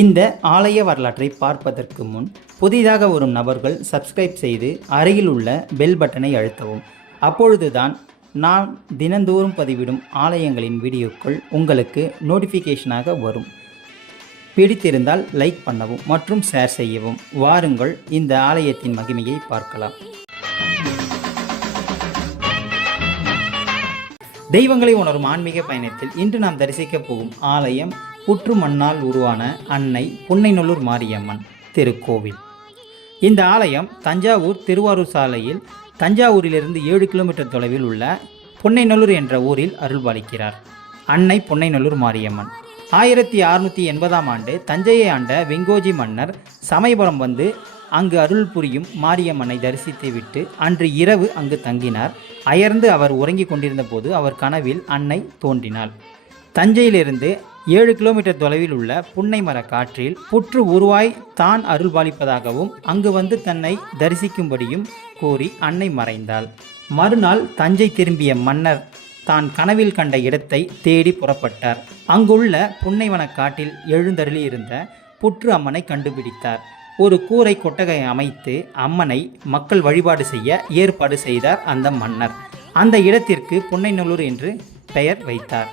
இந்த ஆலய வரலாற்றை பார்ப்பதற்கு முன் புதிதாக வரும் நபர்கள் சப்ஸ்கிரைப் செய்து அருகில் உள்ள பெல் பட்டனை அழுத்தவும். அப்பொழுதுதான் நான் தினந்தோறும் பதிவிடும் ஆலயங்களின் வீடியோக்கள் உங்களுக்கு நோட்டிஃபிகேஷனாக வரும். பிடித்திருந்தால் லைக் பண்ணவும் மற்றும் ஷேர் செய்யவும். வாருங்கள் இந்த ஆலயத்தின் மகிமையை பார்க்கலாம். தெய்வங்களை உணரும் ஆன்மீக பயணத்தில் இன்று நாம் தரிசிக்கப் போகும் ஆலயம் புற்று மண்ணால் உருவான அன்னை புன்னைநல்லூர் மாரியம்மன் திருக்கோவில். இந்த ஆலயம் தஞ்சாவூர் திருவாரூர் சாலையில் தஞ்சாவூரிலிருந்து 7 கிலோமீட்டர் தொலைவில் உள்ள புன்னைநல்லூர் என்ற ஊரில் அருள்பாலிக்கிறார் அன்னை புன்னைநல்லூர் மாரியம்மன். 1680ஆம் ஆண்டு தஞ்சையை ஆண்ட வெங்கோஜி மன்னர் சமயபுரம் வந்து அங்கு அருள் புரியும் மாரியம்மனை தரிசித்து விட்டு அன்று இரவு அங்கு தங்கினார். அயர்ந்து அவர் உறங்கிக் கொண்டிருந்த போது அவர் கனவில் அன்னை தோன்றினாள். தஞ்சையிலிருந்து 7 கிலோமீட்டர் தொலைவில் உள்ள புன்னை மர காற்றில் புற்று உருவாய் தான் அருள்பாலிப்பதாகவும் அங்கு வந்து தன்னை தரிசிக்கும்படியும் கூறி அன்னை மறைந்தாள். மறுநாள் தஞ்சை திரும்பிய மன்னர் தான் கனவில் கண்ட இடத்தை தேடி புறப்பட்டார். அங்குள்ள புன்னைவன காட்டில் எழுந்தருளி இருந்த புற்று அம்மனை கண்டுபிடித்தார். ஒரு கூரை கொட்டகை அமைத்து அம்மனை மக்கள் வழிபாடு செய்ய ஏற்பாடு செய்தார் அந்த மன்னர். அந்த இடத்திற்கு புன்னைநல்லூர் என்று பெயர் வைத்தார்.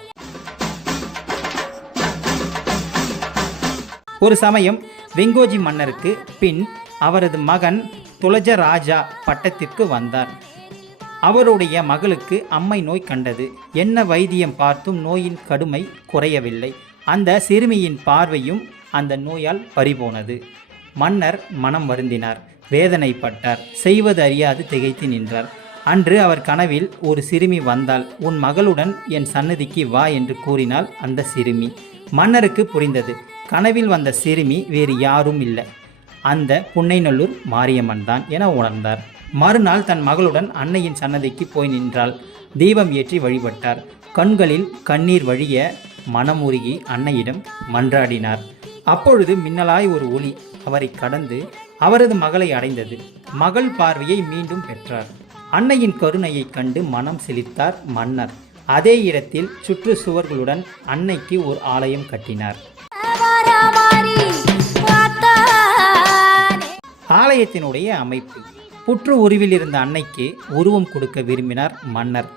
ஒரு சமயம் வெங்கோஜி மன்னருக்கு பின் அவரது மகன் துளஜராஜா பட்டத்திற்கு வந்தார். அவருடைய மகளுக்கு அம்மை நோய் கண்டது. என்ன வைத்தியம் பார்த்தும் நோயின் கடுமை குறையவில்லை. அந்த சிறுமியின் பார்வையும் அந்த நோயால் பறிபோனது. மன்னர் மனம் வருந்தினார், வேதனைப்பட்டார், செய்வது அறியாது திகைத்து நின்றார். அன்று அவர் கனவில் ஒரு சிறுமி வந்தால், உன் மகளுடன் என் சன்னதிக்கு வா என்று கூறினாள் அந்த சிறுமி. மன்னருக்கு புரிந்தது, கனவில் வந்த சிறுமி வேறு யாரும் இல்லை, அந்த புன்னைநல்லூர் மாரியம்மன் தான் என உணர்ந்தார். மறுநாள் தன் மகளுடன் அன்னையின் சன்னதிக்கு போய் நின்றாள். தீபம் ஏற்றி வழிபட்டார். கண்களில் கண்ணீர் வழிய மனமுருகி அன்னையிடம் மன்றாடினார். அப்பொழுது மின்னலாய் ஒரு ஒளி அவரை கடந்து அவரது மகளை அடைந்தது. மகள் பார்வையை மீண்டும் பெற்றார். அன்னையின் கருணையை கண்டு மனம் செழித்தார் மன்னர். அதே இடத்தில் சுற்று சுவர்களுடன் அன்னைக்கு ஒரு ஆலயம் கட்டினார். ஆலயத்தினுடைய அமைப்பு. புற்று உருவில் இருந்த அன்னைக்கு உருவம் கொடுக்க விரும்பினார் மன்னர்.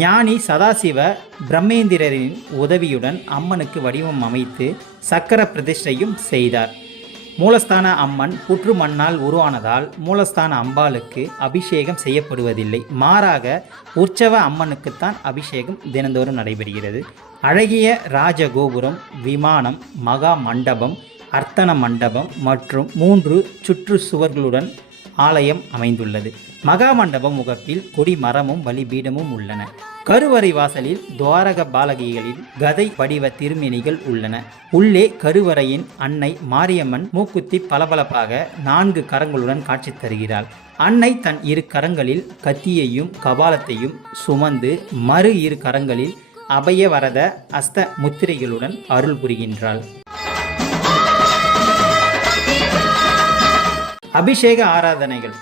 ஞானி சதாசிவ பிரம்மேந்திரரின் உதவியுடன் அம்மனுக்கு வடிவம் அமைத்து சக்கர பிரதிஷ்டையும் செய்தார். மூலஸ்தான அம்மன் புற்று மண்ணால் உருவானதால் மூலஸ்தான அம்பாளுக்கு அபிஷேகம் செய்யப்படுவதில்லை. மாறாக உற்சவ அம்மனுக்குத்தான் அபிஷேகம் தினந்தோறும் நடைபெறுகிறது. அழகிய ராஜகோபுரம், விமானம், மகா மண்டபம், அர்த்தன மண்டபம் மற்றும் 3 சுற்று சுவர்களுடன் ஆலயம் அமைந்துள்ளது. மகா மண்டபம் முகப்பில் கொடி மரமும் பலிபீடமும் உள்ளன. கருவறை வாசலில் துவாரக பாலகிகளில் கதை வடிவ திருமேனிகள் உள்ளன. உள்ளே கருவறையின் அன்னை மாரியம்மன் மூக்குத்தி பளபளப்பாக 4 கரங்களுடன் காட்சி தருகிறாள். அன்னை தன் 2 கரங்களில் கத்தியையும் கபாலத்தையும் சுமந்து மறு 2 கரங்களில் அபயவரத அஸ்த முத்திரைகளுடன் அருள் புரிகின்றாள். அபிஷேக ஆராதனைகள்.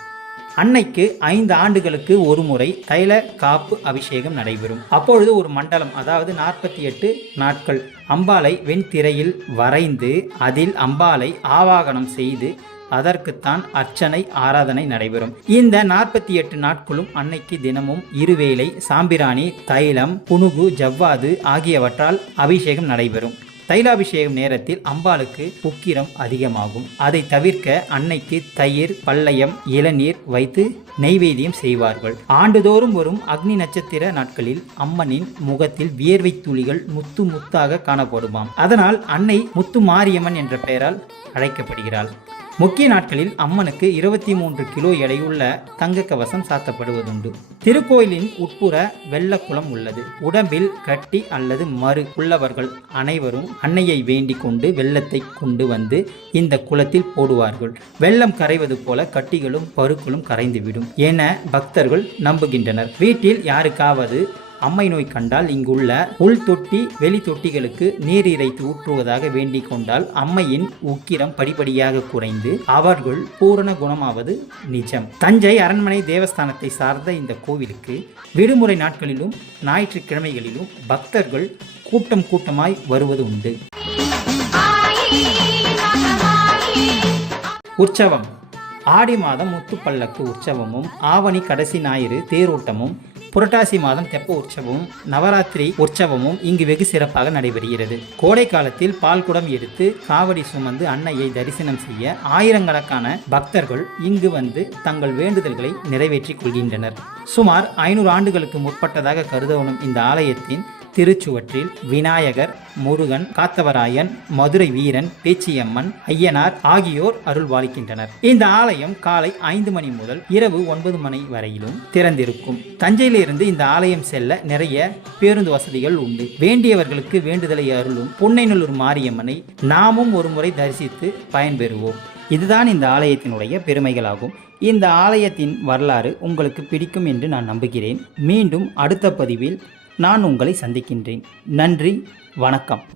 அன்னைக்கு 5 ஆண்டுகளுக்கு ஒரு முறை தைல காப்பு அபிஷேகம் நடைபெறும். அப்பொழுது ஒரு மண்டலம், அதாவது 48 நாட்கள் அம்பாளை வெண்திரையில் வரைந்து அதில் அம்பாளை ஆவாகனம் செய்து அதற்குத்தான் அர்ச்சனை ஆராதனை நடைபெறும். இந்த 48 நாட்களும் அன்னைக்கு தினமும் 2 வேளை சாம்பிராணி, தைலம், புனுகு, ஜவ்வாது ஆகியவற்றால் அபிஷேகம் நடைபெறும். தைலாபிஷேகம் நேரத்தில் அம்பாளுக்கு உக்கிரம் அதிகமாகும். அதை தவிர்க்க அன்னைக்கு தயிர், பல்லயம், இளநீர் வைத்து நெய்வேத்தியம் செய்வார்கள். ஆண்டுதோறும் வரும் அக்னி நட்சத்திர நாட்களில் அம்மனின் முகத்தில் வியர்வை துளிகள் முத்து முத்தாக காணப்படுமாம். அதனால் அன்னை முத்து மாரியம்மன் என்ற பெயரால் அழைக்கப்படுகிறாள். முக்கிய நாட்களில் அம்மனுக்கு 23 கிலோ எடையுள்ள தங்க கவசம் சாத்தப்படுவதுண்டு. திருக்கோயிலின் உட்புற வெள்ளக்குளம் உள்ளது. உடம்பில் கட்டி அல்லது மறு உள்ளவர்கள் அனைவரும் அன்னையை வேண்டிக் கொண்டு வெள்ளத்தை கொண்டு வந்து இந்த குளத்தில் போடுவார்கள். வெள்ளம் கரைவது போல கட்டிகளும் பருக்களும் கரைந்துவிடும் என பக்தர்கள் நம்புகின்றனர். வீட்டில் யாருக்காவது அம்மை நோய் கண்டால் இங்குள்ள உள் தொட்டி வெளி தொட்டிகளுக்கு நீர் இறைத்து ஊற்றுவதாக வேண்டிக் கொண்டால் அம்மையின் உக்கிரம் படிப்படியாக குறைந்து அவர்கள் பூரண குணமாவது நிஜம். தஞ்சை அரண்மனை தேவஸ்தானத்தை சார்ந்த இந்த கோவிலுக்கு விடுமுறை நாட்களிலும் ஞாயிற்றுக்கிழமைகளிலும் பக்தர்கள் கூட்டமாய் வருவது உண்டு. உற்சவம். ஆடி மாதம் முத்துப்பல்லக்கு உற்சவமும், ஆவணி கடைசி ஞாயிறு தேரோட்டமும், புரட்டாசி மாதம் தெப்ப உற்சவமும், நவராத்திரி உற்சவமும் இங்கு வெகு சிறப்பாக நடைபெறுகிறது. கோடை காலத்தில் பால்குடம் எடுத்து காவடி சுமந்து அன்னையை தரிசனம் செய்ய ஆயிரக்கணக்கான பக்தர்கள் இங்கு வந்து தங்கள் வேண்டுதல்களை நிறைவேற்றிக் கொள்கின்றனர். சுமார் 500 ஆண்டுகளுக்கு முற்பட்டதாக கருதப்படும் இந்த ஆலயத்தின் திருச்சுவற்றில் விநாயகர், முருகன், காத்தவராயன், மதுரை வீரன், பேச்சியம்மன், ஐயனார் ஆகியோர் அருள்பாலிக்கின்றனர். இந்த ஆலயம் காலை 5 மணி முதல் இரவு 9 மணி வரையிலும் திறந்திருக்கும். தஞ்சையிலிருந்து இந்த ஆலயம் செல்ல நிறைய பேருந்து வசதிகள் உண்டு. வேண்டியவர்களுக்கு வேண்டுதலை அருளும் புன்னைநல்லூர் மாரியம்மனை நாமும் ஒரு முறை தரிசித்து பயன்பெறுவோம். இதுதான் இந்த ஆலயத்தினுடைய பெருமைகளாகும். இந்த ஆலயத்தின் வரலாறு உங்களுக்கு பிடிக்கும் என்று நான் நம்புகிறேன். மீண்டும் அடுத்த பதிவில் நான் உங்களை சந்திக்கின்றேன். நன்றி, வணக்கம்.